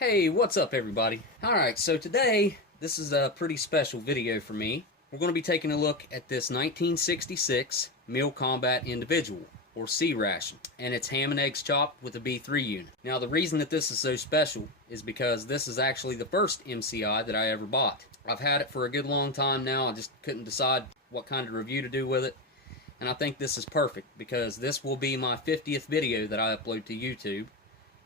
Hey, what's up everybody? Alright, so today, this is a pretty special video for me. We're going to be taking a look at this 1966 Meal Combat Individual, or C ration, and it's ham and eggs chopped with a B3 unit. Now the reason that this is so special is because this is actually the first MCI that I ever bought. I've had it for a good long time now, I just couldn't decide what kind of review to do with it. And I think this is perfect because this will be my 50th video that I upload to YouTube.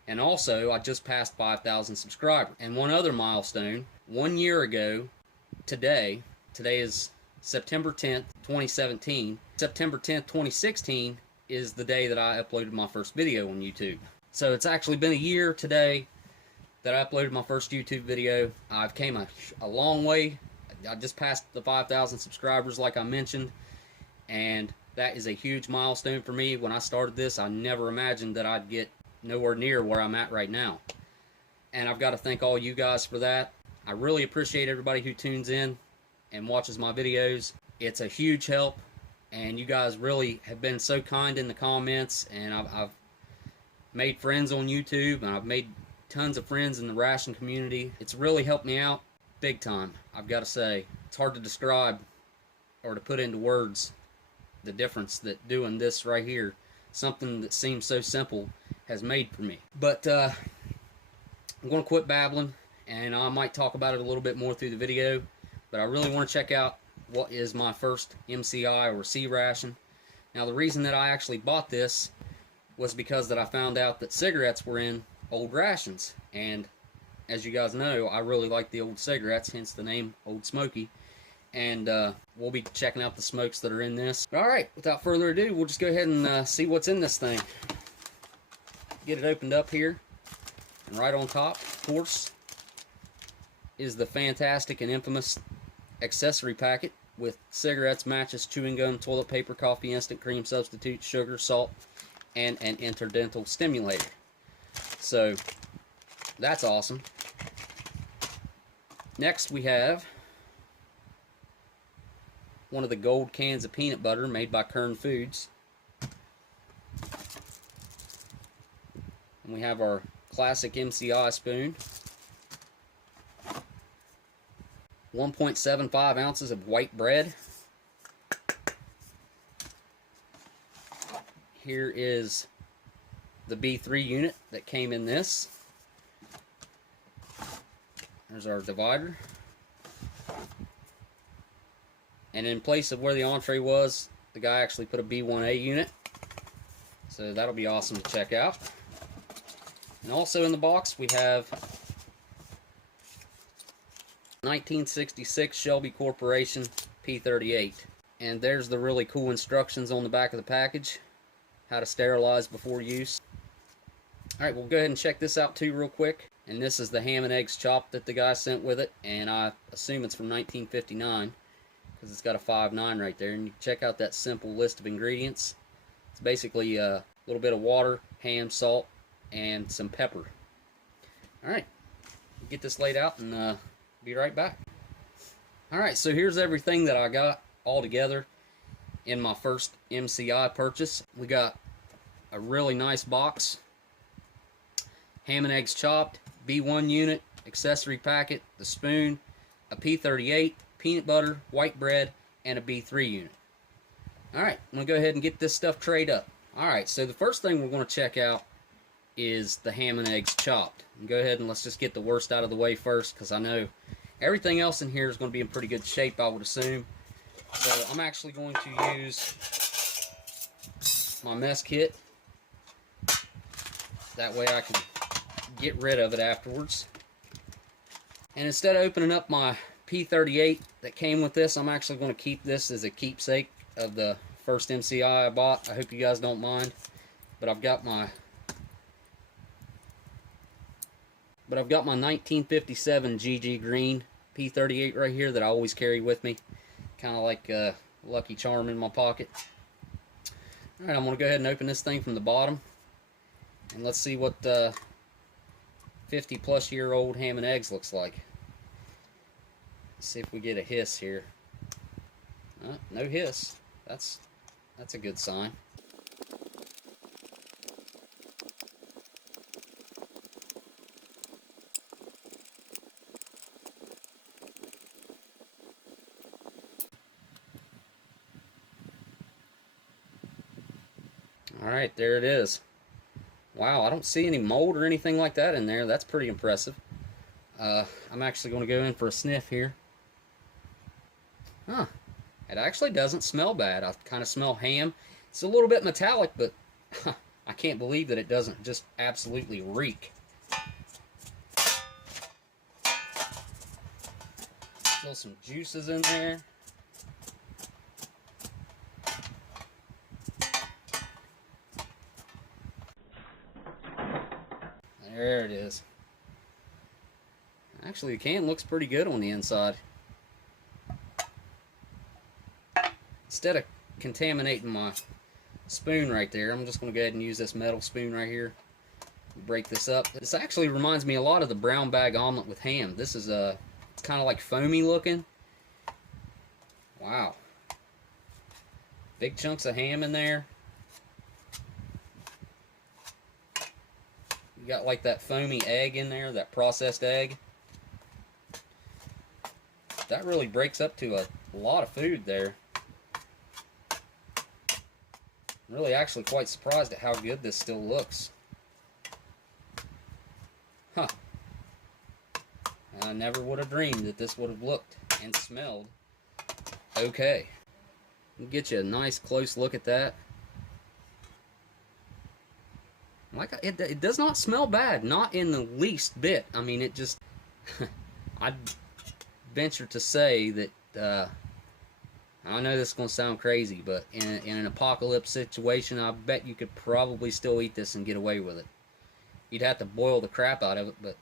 And also, I just passed 5,000 subscribers. And one other milestone, 1 year ago, today is September 10th, 2017. September 10th, 2016 is the day that I uploaded my first video on YouTube. So it's actually been a year today that I uploaded my first YouTube video. I've came a long way. I just passed the 5,000 subscribers like I mentioned. And that is a huge milestone for me. When I started this, I never imagined that I'd get nowhere near where I'm at right now. And I've got to thank all you guys for that. I really appreciate everybody who tunes in and watches my videos. It's a huge help, and you guys really have been so kind in the comments, and I've made friends on YouTube, and I've made tons of friends in the ration community. It's really helped me out big time, I've got to say. It's hard to describe or to put into words the difference that doing this right here, something that seems so simple, has made for me. But I'm going to quit babbling, and I might talk about it a little bit more through the video, but I really want to check out what is my first MCI or C ration. Now the reason that I actually bought this was because that I found out that cigarettes were in old rations, and as you guys know, I really like the old cigarettes, hence the name Oldsmokey. And we'll be checking out the smokes that are in this. Alright, without further ado, we'll just go ahead and see what's in this thing. Get it opened up here. And right on top, of course, is the fantastic and infamous accessory packet with cigarettes, matches, chewing gum, toilet paper, coffee, instant cream substitute, sugar, salt, and an interdental stimulator. So, that's awesome. Next we have one of the gold cans of peanut butter made by Kern Foods. And we have our classic MCI spoon. 1.75 ounces of white bread. Here is the B3 unit that came in this. There's our divider. And in place of where the entree was, the guy actually put a B1A unit. So that'll be awesome to check out. And also in the box we have 1966 Shelby Corporation P38. And there's the really cool instructions on the back of the package. How to sterilize before use. Alright, we'll go ahead and check this out too real quick. And this is the ham and eggs chopped that the guy sent with it. And I assume it's from 1959. Because it's got a 5.9 right there. And you can check out that simple list of ingredients. It's basically a little bit of water, ham, salt, and some pepper. Alright, get this laid out and be right back. Alright, so here's everything that I got all together in my first MCI purchase. We got a really nice box, ham and eggs chopped, B1 unit, accessory packet, the spoon, a P38, peanut butter, white bread, and a B3 unit. Alright, I'm going to go ahead and get this stuff trayed up. Alright, so the first thing we're going to check out is the ham and eggs chopped. And go ahead and let's just get the worst out of the way first, because I know everything else in here is going to be in pretty good shape, I would assume. So I'm actually going to use my mess kit. That way I can get rid of it afterwards. And instead of opening up my P38 that came with this, I'm actually going to keep this as a keepsake of the first MCI I bought. I hope you guys don't mind. But I've got my 1957 GG Green P38 right here that I always carry with me. Kind of like a Lucky Charm in my pocket. Alright, I'm going to go ahead and open this thing from the bottom. And let's see what 50-plus-year-old ham and eggs looks like. Let's see if we get a hiss here. No hiss. That's a good sign. Alright, there it is. Wow, I don't see any mold or anything like that in there. That's pretty impressive. I'm actually going to go in for a sniff here. Huh. It actually doesn't smell bad. I kind of smell ham. It's a little bit metallic, but I can't believe that it doesn't just absolutely reek. Still some juices in there. There it is. Actually, the can looks pretty good on the inside. Instead of contaminating my spoon right there, I'm just going to go ahead and use this metal spoon right here. Break this up. This actually reminds me a lot of the brown bag omelet with ham. This is it's kind of like foamy looking. Wow. Big chunks of ham in there. You got like that foamy egg in there, that processed egg. That really breaks up to a lot of food there. I'm really actually quite surprised at how good this still looks. Huh. I never would have dreamed that this would have looked and smelled okay. Get you a nice close look at that. Like it does not smell bad, not in the least bit. I mean, it just I'd venture to say that I know this is going to sound crazy, but in an apocalypse situation, I bet you could probably still eat this and get away with it. You'd have to boil the crap out of it, but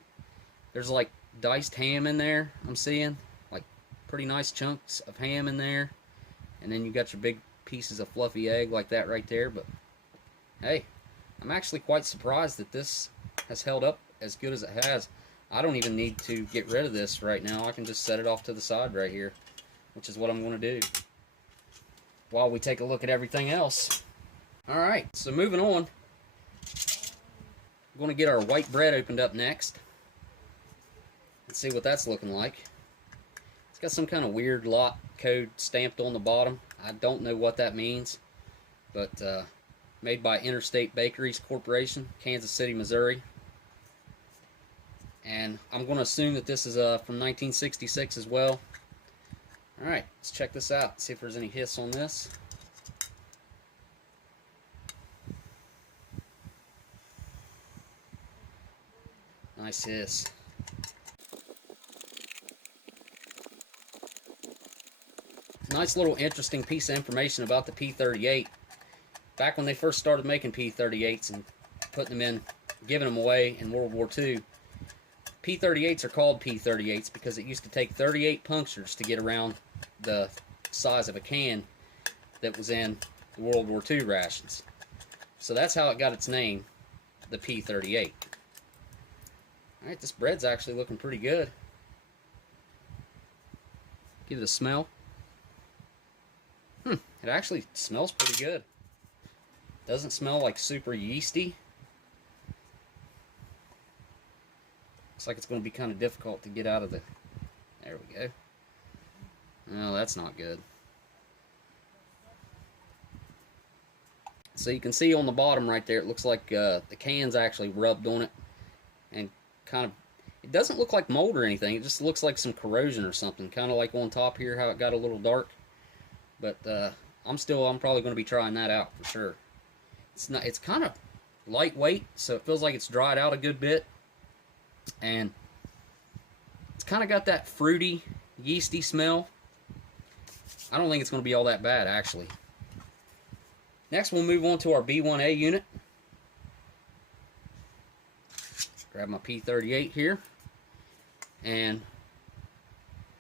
there's like diced ham in there, I'm seeing. Like pretty nice chunks of ham in there. And then you got your big pieces of fluffy egg like that right there. But hey, I'm actually quite surprised that this has held up as good as it has. I don't even need to get rid of this right now. I can just set it off to the side right here, which is what I'm going to do while we take a look at everything else. Alright, so moving on. We're going to get our white bread opened up next. Let's see what that's looking like. It's got some kind of weird lot code stamped on the bottom. I don't know what that means, but made by Interstate Bakeries Corporation, Kansas City, Missouri. And I'm going to assume that this is from 1966 as well. Alright, let's check this out, see if there's any hiss on this. Nice hiss. Nice little interesting piece of information about the P38. Back when they first started making P38s and putting them in, giving them away in World War II, P38s are called P38s because it used to take 38 punctures to get around the size of a can that was in the World War II rations. So that's how it got its name, the P38. Alright, this bread's actually looking pretty good. Give it a smell. It actually smells pretty good. Doesn't smell like super yeasty. Looks like it's going to be kind of difficult to get out of the... There we go. No, that's not good. So you can see on the bottom right there, it looks like the can's actually rubbed on it. And kind of... It doesn't look like mold or anything. It just looks like some corrosion or something. Kind of like on top here, how it got a little dark. But I'm probably going to be trying that out for sure. It's kind of lightweight, so it feels like it's dried out a good bit. And it's kind of got that fruity, yeasty smell. I don't think it's going to be all that bad, actually. Next, we'll move on to our B1A unit. Grab my P38 here. And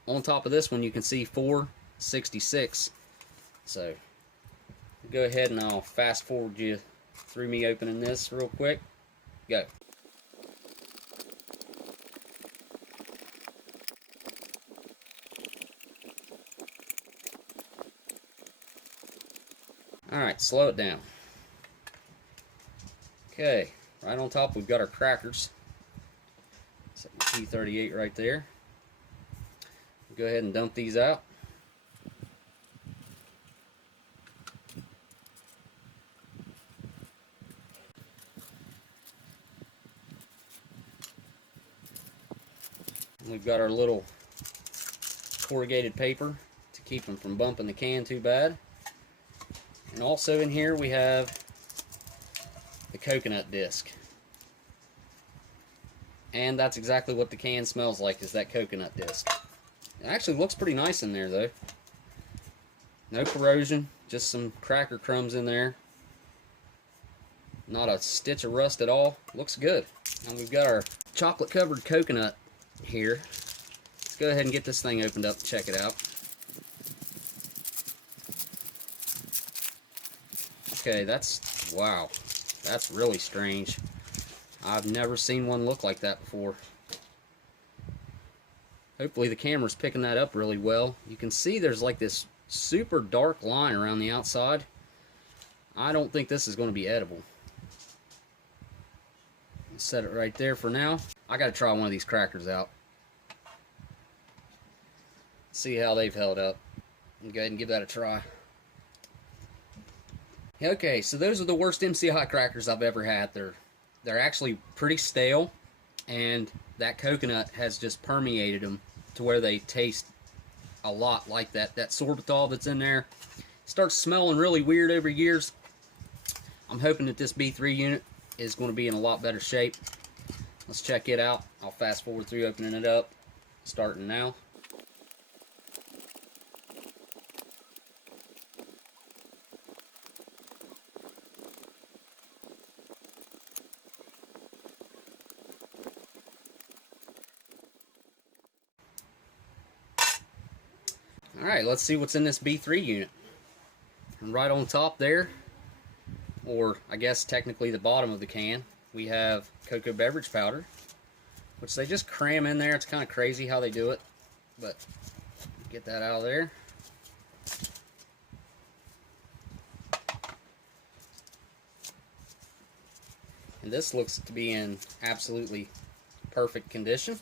on top of this one, you can see 466. So, go ahead and I'll fast forward you through me opening this real quick. Go. Alright, slow it down. Okay, right on top we've got our crackers. Set my P38 right there. Go ahead and dump these out. We've got our little corrugated paper to keep them from bumping the can too bad. And also in here we have the coconut disc. And that's exactly what the can smells like, is that coconut disc. It actually looks pretty nice in there though. No corrosion, just some cracker crumbs in there. Not a stitch of rust at all. Looks good. And we've got our chocolate covered coconut here. Let's go ahead and get this thing opened up and check it out. Okay, wow, that's really strange. I've never seen one look like that before. Hopefully the camera's picking that up really well. You can see there's like this super dark line around the outside. I don't think this is going to be edible. Set it right there for now. I gotta try one of these crackers out. See how they've held up. Go ahead and give that a try. Okay, so those are the worst MCI crackers I've ever had. They're actually pretty stale, and that coconut has just permeated them to where they taste a lot like that sorbitol that's in there. Starts smelling really weird over years. I'm hoping that this B3 unit is going to be in a lot better shape. Let's check it out. I'll fast forward through opening it up, starting now. Alright, let's see what's in this B3 unit. And right on top there, or I guess technically the bottom of the can, we have cocoa beverage powder, which they just cram in there. It's kind of crazy how they do it, but get that out of there. And this looks to be in absolutely perfect condition.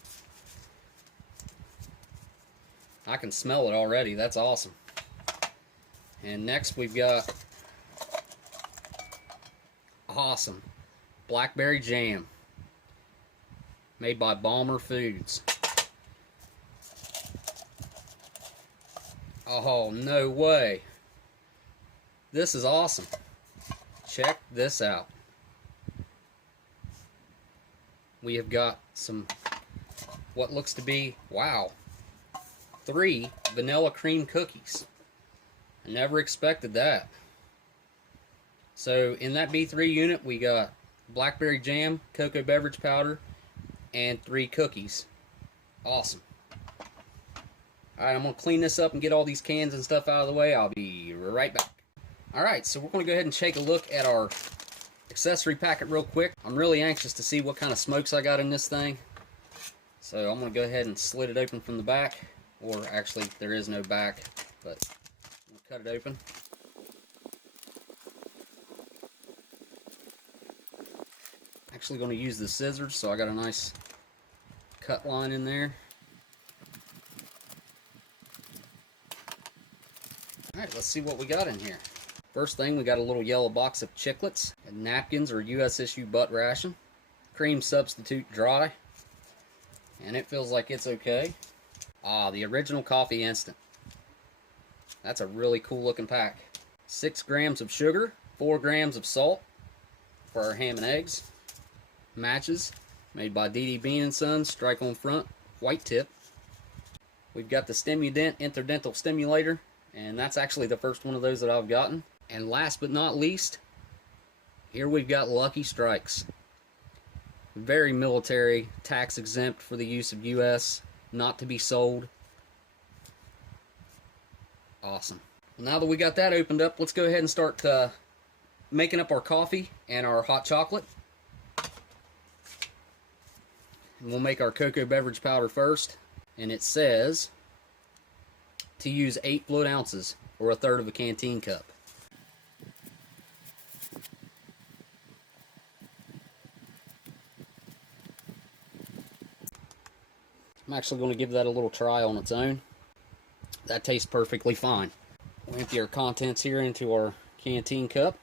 I can smell it already. That's awesome. And next we've got awesome blackberry jam made by Balmer Foods. Oh, no way. This is awesome. Check this out. We have got some, what looks to be, wow, 3 vanilla cream cookies. I never expected that. So in that B3 unit, we got blackberry jam, cocoa beverage powder, and 3 cookies. Awesome. Alright, I'm going to clean this up and get all these cans and stuff out of the way. I'll be right back. Alright, so we're going to go ahead and take a look at our accessory packet real quick. I'm really anxious to see what kind of smokes I got in this thing. So I'm going to go ahead and slit it open from the back. Or actually, there is no back, but I'm going to cut it open. Actually going to use the scissors, so I got a nice cut line in there. Alright, let's see what we got in here. First thing, we got a little yellow box of chiclets, and napkins or US issue butt ration, cream substitute dry, and it feels like it's okay. Ah, the original coffee instant. That's a really cool looking pack. 6 grams of sugar, 4 grams of salt for our ham and eggs. Matches made by DD Bean & Sons, strike on front, white tip. We've got the Stimudent interdental stimulator, and that's actually the first one of those that I've gotten. And last but not least, here we've got Lucky Strikes. Very military, tax exempt for the use of US, not to be sold. Awesome. Well, now that we got that opened up, let's go ahead and start making up our coffee and our hot chocolate. And we'll make our cocoa beverage powder first. And it says to use 8 fluid ounces, or 1/3 of a canteen cup. I'm actually going to give that a little try on its own. That tastes perfectly fine. We'll empty our contents here into our canteen cup.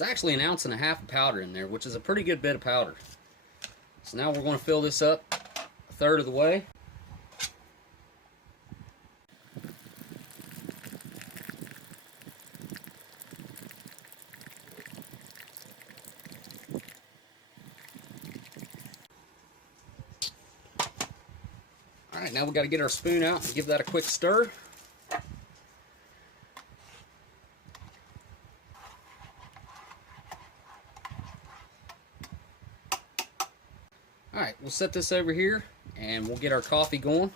There's actually 1.5 ounces of powder in there, which is a pretty good bit of powder. So now we're going to fill this up 1/3 of the way. Alright, now we got to get our spoon out and give that a quick stir. Alright, we'll set this over here and we'll get our coffee going.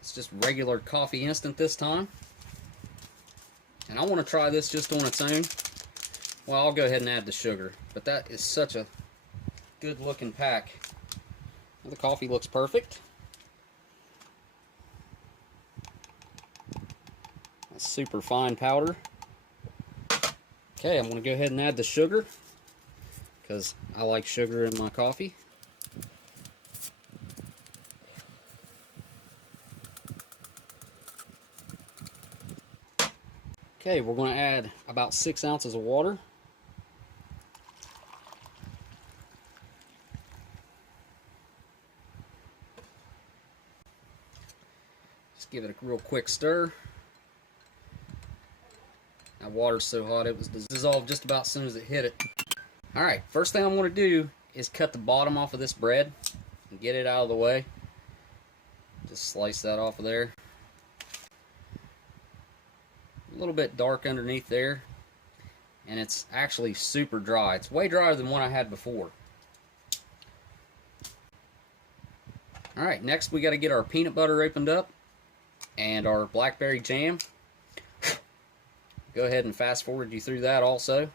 It's just regular coffee instant this time. And I want to try this just on its own. Well, I'll go ahead and add the sugar, but that is such a good looking pack. Well, the coffee looks perfect. That's super fine powder. Okay, I'm going to go ahead and add the sugar because I like sugar in my coffee. Okay, we're going to add about 6 ounces of water. Just give it a real quick stir. That water's so hot it was dissolved just about as soon as it hit it. Alright, first thing I'm going to do is cut the bottom off of this bread and get it out of the way. Just slice that off of there. A little bit dark underneath there, and it's actually super dry. It's way drier than what I had before. Alright, next we got to get our peanut butter opened up and our blackberry jam. Go ahead and fast forward you through that also.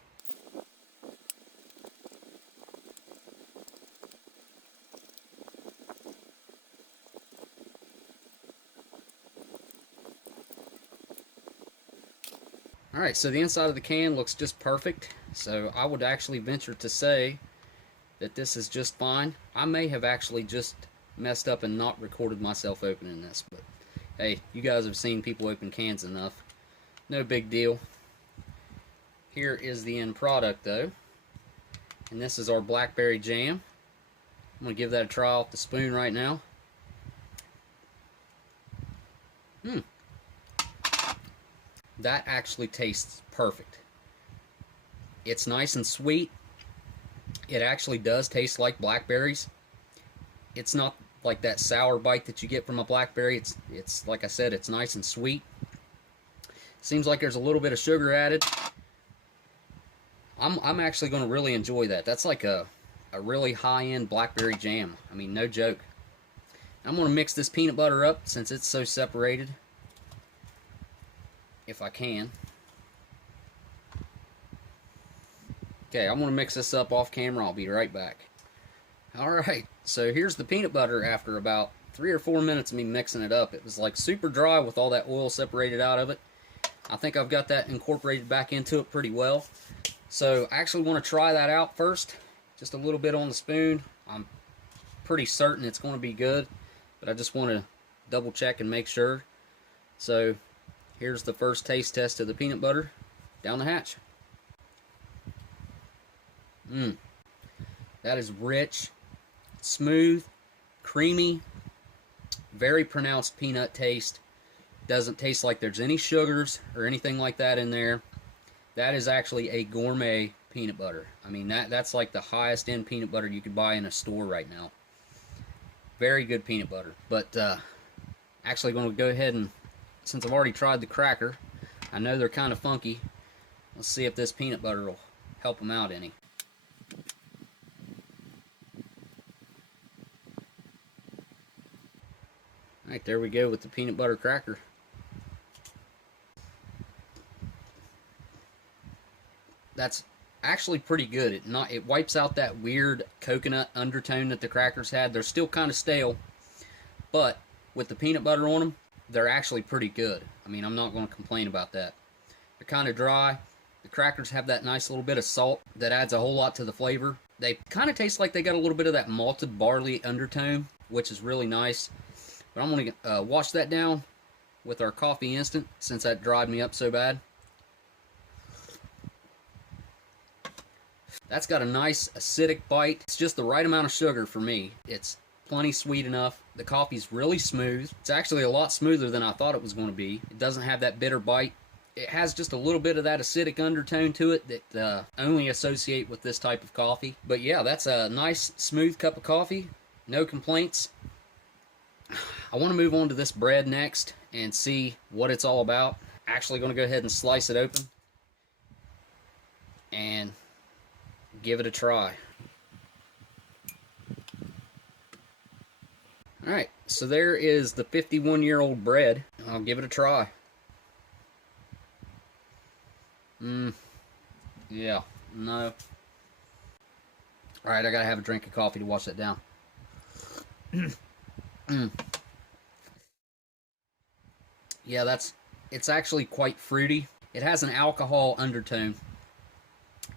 Alright, so the inside of the can looks just perfect, so I would actually venture to say that this is just fine. I may have actually just messed up and not recorded myself opening this, but hey, you guys have seen people open cans enough. No big deal. Here is the end product though, and this is our blackberry jam. I'm going to give that a try off the spoon right now. That actually tastes perfect. It's nice and sweet. It actually does taste like blackberries. It's not like that sour bite that you get from a blackberry. It's like I said, it's nice and sweet. Seems like there's a little bit of sugar added. I'm actually going to really enjoy that. That's like a really high-end blackberry jam. I mean, no joke. I'm going to mix this peanut butter up since it's so separated, if I can. Okay, I'm going to mix this up off camera. I'll be right back. Alright, so here's the peanut butter after about 3 or 4 minutes of me mixing it up. It was like super dry with all that oil separated out of it. I think I've got that incorporated back into it pretty well. So I actually want to try that out first. Just a little bit on the spoon. I'm pretty certain it's going to be good, but I just want to double check and make sure. So here's the first taste test of the peanut butter. Down the hatch. That is rich, smooth, creamy, very pronounced peanut taste. Doesn't taste like there's any sugars or anything like that in there. That is actually a gourmet peanut butter. I mean, that's like the highest end peanut butter you could buy in a store right now. Very good peanut butter. But actually going to go ahead and, since I've already tried the cracker, I know they're kind of funky. Let's see if this peanut butter will help them out any. Alright, there we go with the peanut butter cracker. That's actually pretty good. It wipes out that weird coconut undertone that the crackers had. They're still kind of stale, but with the peanut butter on them, they're actually pretty good. I mean, I'm not going to complain about that. They're kind of dry. The crackers have that nice little bit of salt that adds a whole lot to the flavor. They kind of taste like they got a little bit of that malted barley undertone, which is really nice. But I'm going to wash that down with our coffee instant since that dried me up so bad. That's got a nice acidic bite. It's just the right amount of sugar for me. It's plenty sweet enough. The coffee's really smooth. It's actually a lot smoother than I thought it was going to be. It doesn't have that bitter bite. It has just a little bit of that acidic undertone to it that only associate with this type of coffee. But yeah, that's a nice smooth cup of coffee. No complaints. I want to move on to this bread next and see what it's all about. Actually going to go ahead and slice it open and give it a try. Alright, so there is the 51-year-old bread. I'll give it a try. Yeah, no. Alright, I gotta have a drink of coffee to wash that down. Yeah, it's actually quite fruity. It has an alcohol undertone.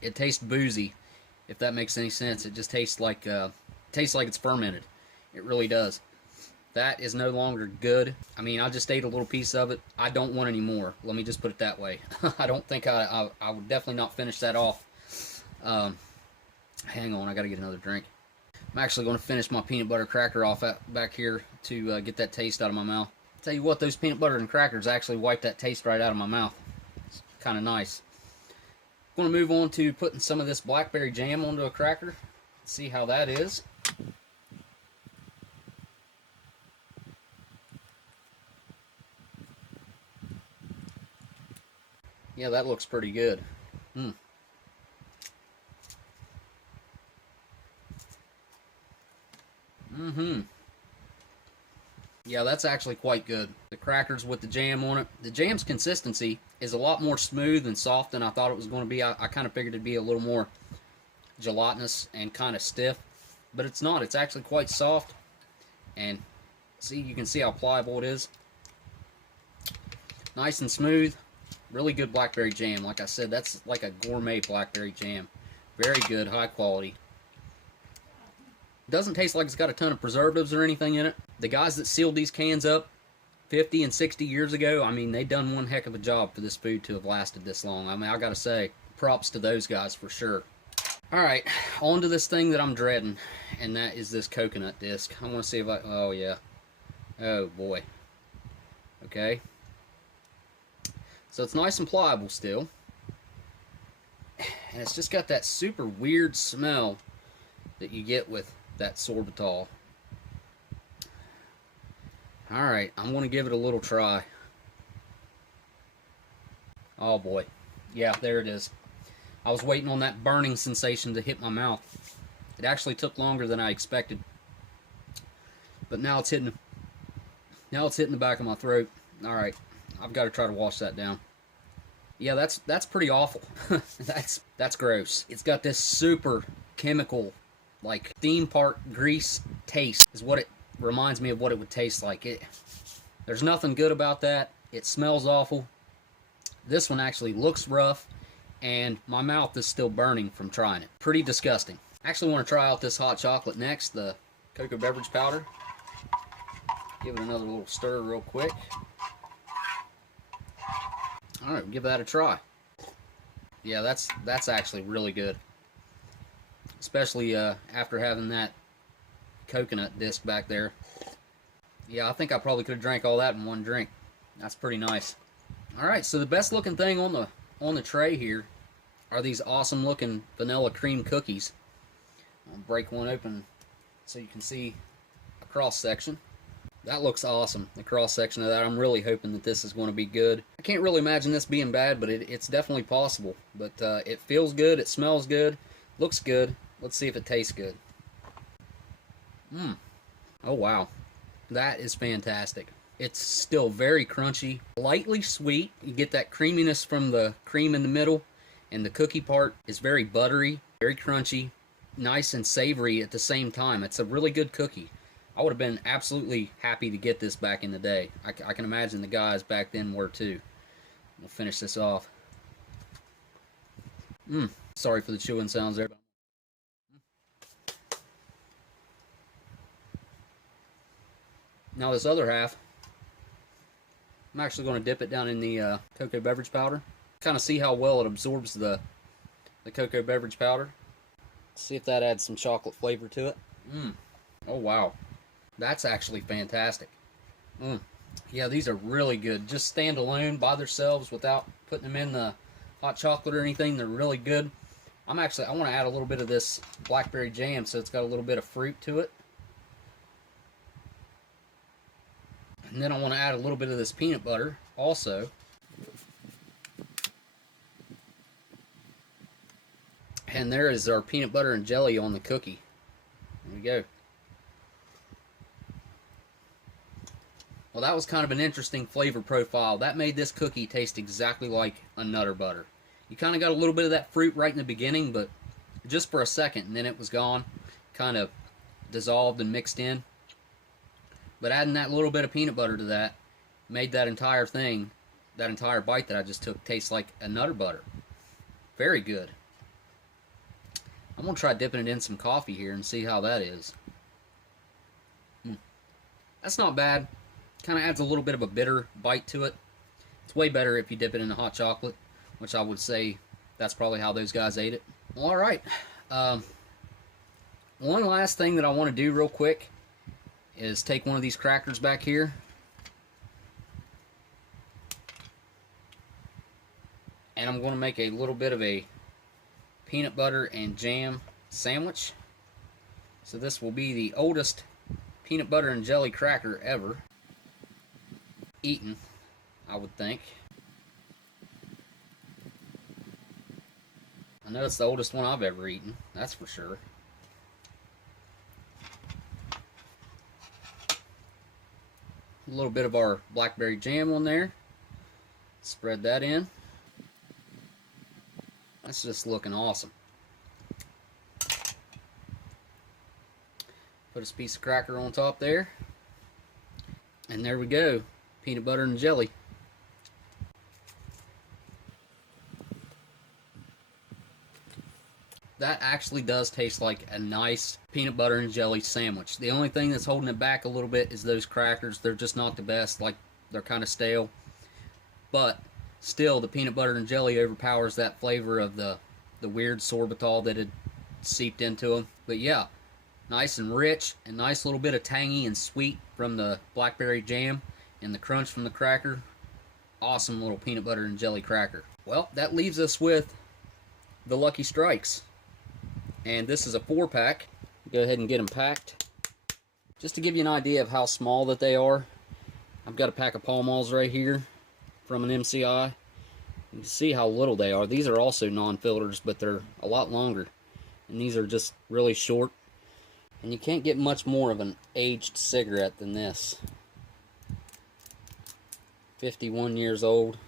It tastes boozy, if that makes any sense. It just tastes like it's fermented. It really does. That is no longer good. I mean, I just ate a little piece of it. I don't want any more. Let me just put it that way. I don't think I would definitely not finish that off. Hang on, I gotta get another drink. I'm actually going to finish my peanut butter cracker off back here to get that taste out of my mouth. Tell you what, those peanut butter and crackers actually wipe that taste right out of my mouth. It's kind of nice. I'm going to move on to putting some of this blackberry jam onto a cracker. See how that is. Yeah, that looks pretty good. Yeah, that's actually quite good. The crackers with the jam on it. The jam's consistency is a lot more smooth and soft than I thought it was going to be. I kind of figured it'd be a little more gelatinous and kind of stiff, but it's not. It's actually quite soft. And see, you can see how pliable it is. Nice and smooth. Really good blackberry jam. Like I said, that's like a gourmet blackberry jam. Very good, high quality. It doesn't taste like it's got a ton of preservatives or anything in it. The guys that sealed these cans up 50 and 60 years ago, I mean, they done one heck of a job for this food to have lasted this long. I mean, I gotta say, props to those guys for sure. Alright, on to this thing that I'm dreading, and that is this coconut disc. I want to see if I... Oh, yeah. Oh, boy. Okay. So it's nice and pliable still. And it's just got that super weird smell that you get with that sorbitol. Alright, I'm going to give it a little try. Oh boy. Yeah, there it is. I was waiting on that burning sensation to hit my mouth. It actually took longer than I expected. But now it's hitting the back of my throat. Alright, I've got to try to wash that down. Yeah, that's pretty awful. That's gross. It's got this super chemical, like theme park grease taste is what it reminds me of what it would taste like. There's nothing good about that. It smells awful. This one actually looks rough, and my mouth is still burning from trying it. Pretty disgusting. I actually want to try out this hot chocolate next, the cocoa beverage powder. Give it another little stir real quick. Alright, we'll give that a try. Yeah, that's actually really good. Especially after having that coconut disc back there. Yeah, I think I probably could have drank all that in one drink. That's pretty nice. Alright, so the best looking thing on the tray here are these awesome looking vanilla cream cookies. I'll break one open so you can see a cross section. That looks awesome, the cross section of that. I'm really hoping that this is going to be good. I can't really imagine this being bad, but it's definitely possible. But it feels good, it smells good, looks good. Let's see if it tastes good. Oh wow, that is fantastic. It's still very crunchy, lightly sweet. You get that creaminess from the cream in the middle, and the cookie part is very buttery, very crunchy, nice and savory at the same time. It's a really good cookie. I would have been absolutely happy to get this back in the day. I can imagine the guys back then were too. We'll finish this off. Sorry for the chewing sounds there. Now this other half, I'm actually going to dip it down in the cocoa beverage powder. Kind of see how well it absorbs the cocoa beverage powder. See if that adds some chocolate flavor to it. Oh wow, that's actually fantastic. Yeah, these are really good. Just stand alone by themselves without putting them in the hot chocolate or anything. They're really good. I want to add a little bit of this blackberry jam so it's got a little bit of fruit to it. And then I want to add a little bit of this peanut butter also. And there is our peanut butter and jelly on the cookie. There we go. Well, that was kind of an interesting flavor profile. That made this cookie taste exactly like a Nutter Butter. You kind of got a little bit of that fruit right in the beginning, but just for a second, and then it was gone. Kind of dissolved and mixed in. But adding that little bit of peanut butter to that made that entire thing, that entire bite that I just took, taste like a Nutter Butter. Very good. I'm going to try dipping it in some coffee here and see how that is. That's not bad. Kind of adds a little bit of a bitter bite to it. It's way better if you dip it in the hot chocolate, which I would say that's probably how those guys ate it. Well, all right. One last thing that I want to do real quick is take one of these crackers back here. And I'm going to make a little bit of a peanut butter and jam sandwich. So this will be the oldest peanut butter and jelly cracker ever eaten, I would think. I know it's the oldest one I've ever eaten, that's for sure. A little bit of our blackberry jam on there. Spread that in. That's just looking awesome. Put a piece of cracker on top there. And there we go. Peanut butter and jelly. That actually does taste like a nice peanut butter and jelly sandwich. The only thing that's holding it back a little bit is those crackers. They're just not the best. Like, they're kind of stale. But still, the peanut butter and jelly overpowers that flavor of the weird sorbitol that had seeped into them. But yeah, nice and rich, and nice little bit of tangy and sweet from the blackberry jam, and the crunch from the cracker. Awesome little peanut butter and jelly cracker. Well, that leaves us with the Lucky Strikes. And this is a 4-pack. Go ahead and get them packed. Just to give you an idea of how small that they are, I've got a pack of Pall Malls right here from an MCI. You can see how little they are. These are also non-filters, but they're a lot longer. And these are just really short. And you can't get much more of an aged cigarette than this. 51 years old.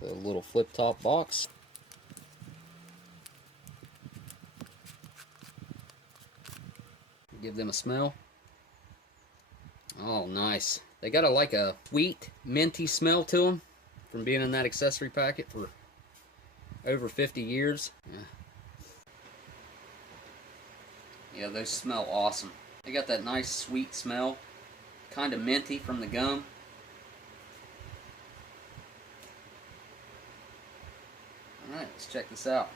It's a little flip-top box. Give them a smell. Oh, nice. They got like a sweet, minty smell to them from being in that accessory packet for over 50 years. Yeah, those smell awesome. They got that nice sweet smell, kind of minty from the gum. Alright, let's check this out.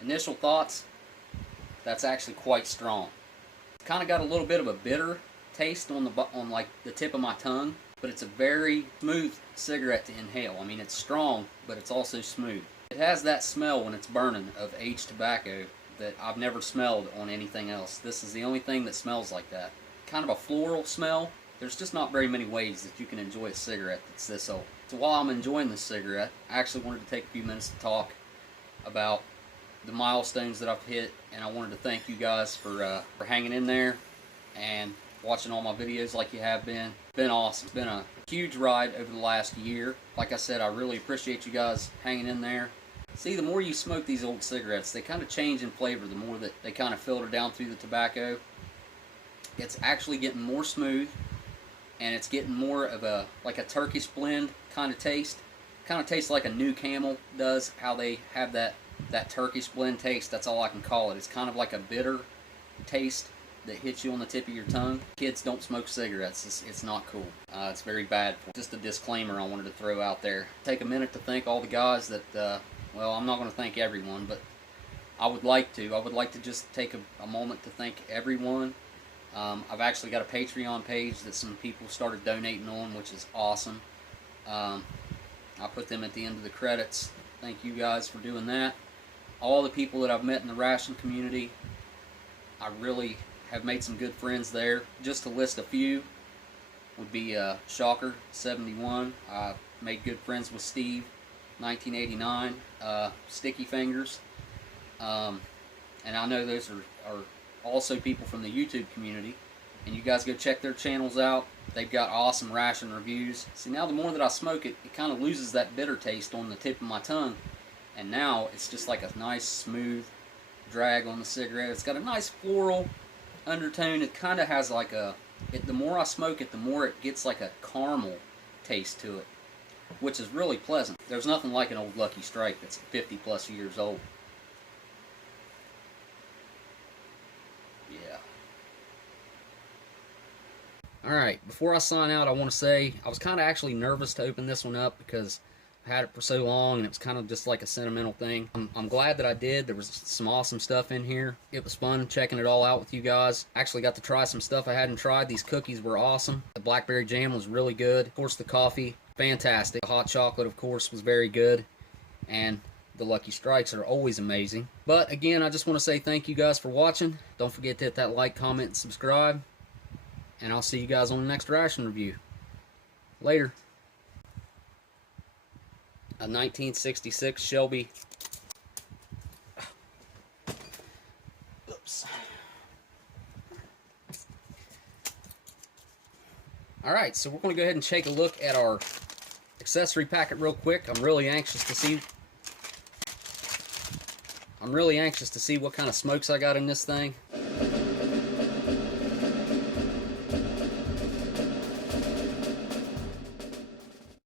Initial thoughts, that's actually quite strong. It's kind of got a little bit of a bitter taste on like the tip of my tongue, but it's a very smooth cigarette to inhale. I mean, it's strong, but it's also smooth. It has that smell when it's burning of aged tobacco that I've never smelled on anything else. This is the only thing that smells like that. Kind of a floral smell. There's just not very many ways that you can enjoy a cigarette that's this old. So while I'm enjoying this cigarette, I actually wanted to take a few minutes to talk about the milestones that I've hit, and I wanted to thank you guys for hanging in there and watching all my videos like you have been. It's been awesome. It's been a huge ride over the last year. Like I said, I really appreciate you guys hanging in there. See, the more you smoke these old cigarettes, they kind of change in flavor the more that they kind of filter down through the tobacco. It's actually getting more smooth, and it's getting more of a like a Turkish blend kind of taste. Kind of tastes like a new Camel does, how they have that Turkish blend taste. That's all I can call it. It's kind of like a bitter taste that hits you on the tip of your tongue. Kids, don't smoke cigarettes. It's not cool. It's very bad. Just a disclaimer I wanted to throw out there. Take a minute to thank all the guys that, well, I'm not going to thank everyone, but I would like to. I would like to just take a moment to thank everyone. I've actually got a Patreon page that some people started donating on, which is awesome. I'll put them at the end of the credits. Thank you guys for doing that. All the people that I've met in the ration community, I really have made some good friends there. Just to list a few would be Shocker 71. I made good friends with Steve 1989. Sticky Fingers. And I know those are also people from the YouTube community. And you guys go check their channels out. They've got awesome ration reviews. See, now the more that I smoke it, it kind of loses that bitter taste on the tip of my tongue. And now it's just like a nice smooth drag on the cigarette. It's got a nice floral undertone. It kind of has like a, the more I smoke it, the more it gets like a caramel taste to it, which is really pleasant. There's nothing like an old Lucky Strike that's 50 plus years old. Yeah. Alright, before I sign out, I want to say I was kind of actually nervous to open this one up because I had it for so long and it was kind of just like a sentimental thing. I'm glad that I did. There was some awesome stuff in here. It was fun checking it all out with you guys. I actually got to try some stuff I hadn't tried. These cookies were awesome. The blackberry jam was really good. Of course, the coffee, fantastic. The hot chocolate, of course, was very good. And the Lucky Strikes are always amazing. But again, I just want to say thank you guys for watching. Don't forget to hit that like, comment, and subscribe. And I'll see you guys on the next ration review. Later. A 1966 Shelby. Oops. Alright, so we're going to go ahead and take a look at our accessory packet real quick. I'm really anxious to see what kind of smokes I got in this thing.